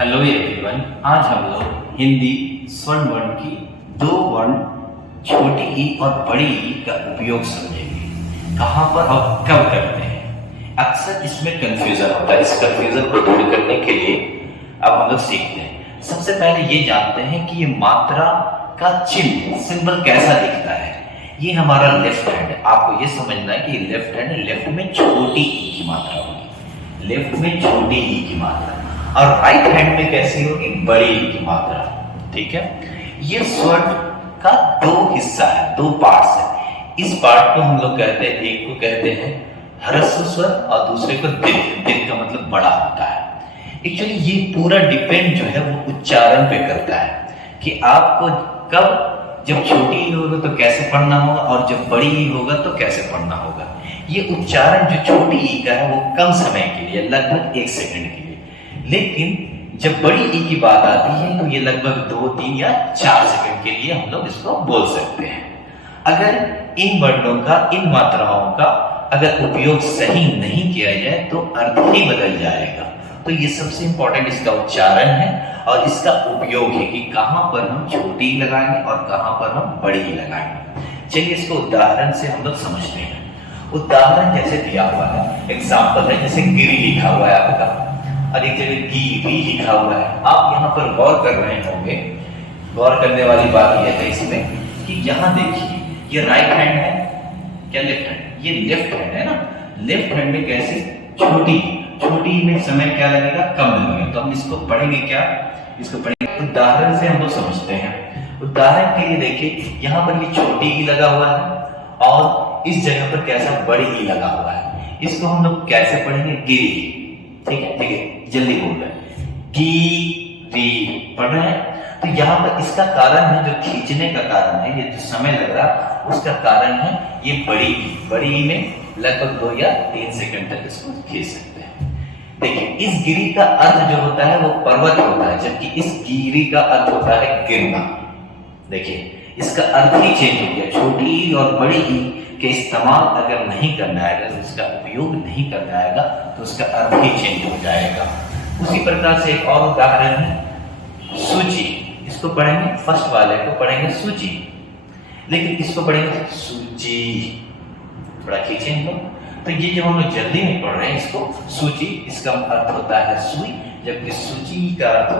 Hello everyone, आज हम लोग हिंदी स्वर्ण वर्ण की दो वर्ण छोटी ई और बड़ी ई का उपयोग समझेंगे। कहाँ पर और कब करते हैं। अक्सर इसमें कंफ्यूजन होता है। इस कंफ्यूजन को दूर करने के लिए अब हम लोग सीखते हैं। सबसे पहले ये जानते हैं कि ये मात्रा का चिन्ह सिंबल कैसा दिखता है। ये हमारा लेफ्ट हैंड है। आपको ये समझना है कि लेफ्ट हैंड, लेफ्ट में छोटी ई की मात्रा होगी, लेफ्ट में छोटी ई की मात्रा, और राइट हैंड में कैसी होगी, बड़ी ई की मात्रा। ठीक है, ये स्वर का दो हिस्सा है, दो पार्ट्स है। इस पार्ट को हम लोग कहते हैं, एक को कहते हैं ह्रस्व स्वर और दूसरे को दीर्घ। दीर्घ का मतलब बड़ा होता है। एक्चुअली ये पूरा डिपेंड जो है वो उच्चारण पे करता है कि आपको कब, जब छोटी ई होगा तो कैसे पढ़ना होगा और जब बड़ी ई होगा तो कैसे पढ़ना होगा। ये उच्चारण जो छोटी ई का है वो कम समय के लिए, लगभग 1 सेकंड के लिए, लेकिन जब बड़ी ई की बात आती है तो ये लगभग 2, 3 या 4 सेकंड के लिए हम लोग इसको बोल सकते हैं। अगर इन वर्णों का, इन मात्राओं का अगर उपयोग सही नहीं किया जाए तो अर्थ ही बदल जाएगा। तो ये सबसे इंपॉर्टेंट इसका उच्चारण है और इसका उपयोग है कि कहां पर हम छोटी ई लगाएंगे और कहां पर हम बड़ी ई लगाएंगे। चलिए इसको उदाहरण से हम लोग समझते हैं। उदाहरण जैसे दिया हुआ है, एग्जाम्पल है, जैसे गिरी लिखा हुआ है आपका और एक जगह गी लिखा हुआ है। आप यहाँ पर गौर कर रहे होंगे। गौर करने वाली बात यह है इसमें कि यहाँ देखिए, ये राइट हैंड है, क्या लेफ्ट हैंड, ये लेफ्ट हैंड है ना। लेफ्ट हैंड में कैसे, छोटी छोटी में समय क्या लगेगा, कम लगेगा। तो हम इसको पढ़ेंगे क्या, इसको पढ़ेंगे उदाहरण से हम लोग समझते हैं। उदाहरण के लिए देखिए, यहाँ पर ये छोटी ई लगा हुआ है और इस जगह पर कैसा बड़ी ई लगा हुआ है। इसको हम लोग कैसे पढ़ेंगे, गिरी। ठीक है, जल्दी बोल रहे हैं, गी पढ़ रहे हैं। तो यहाँ पर इसका कारण है, जो खींचने का कारण है, ये जो समय लग रहा उसका कारण है ये बड़ी ई में लगभग 2 या 3 सेकंड तक इसको खींच सकते हैं। देखिए, इस गिरी का अर्थ जो होता है वो पर्वत होता है, जबकि इस गिरी का अर्थ होता है गिरना। देखिए, इसका अर्थ ही चेंज हो गया। छोटी ई और बड़ी ई के इस्तेमाल अगर नहीं करना आएगा, उसका उपयोग नहीं करना आएगा तो उसका अर्थ ही चेंज हो जाएगा। उसी प्रकार से एक और उदाहरण है सूची। इसको पढ़ेंगे, फर्स्ट वाले को पढ़ेंगे सूची, लेकिन इसको पढ़ेंगे सूची, थोड़ा खींचे हम लोग। तो ये जब हम लोग जल्दी में पढ़ रहे हैं इसको सूची, इसका अर्थ होता है सुई, जबकि सूची का अर्थ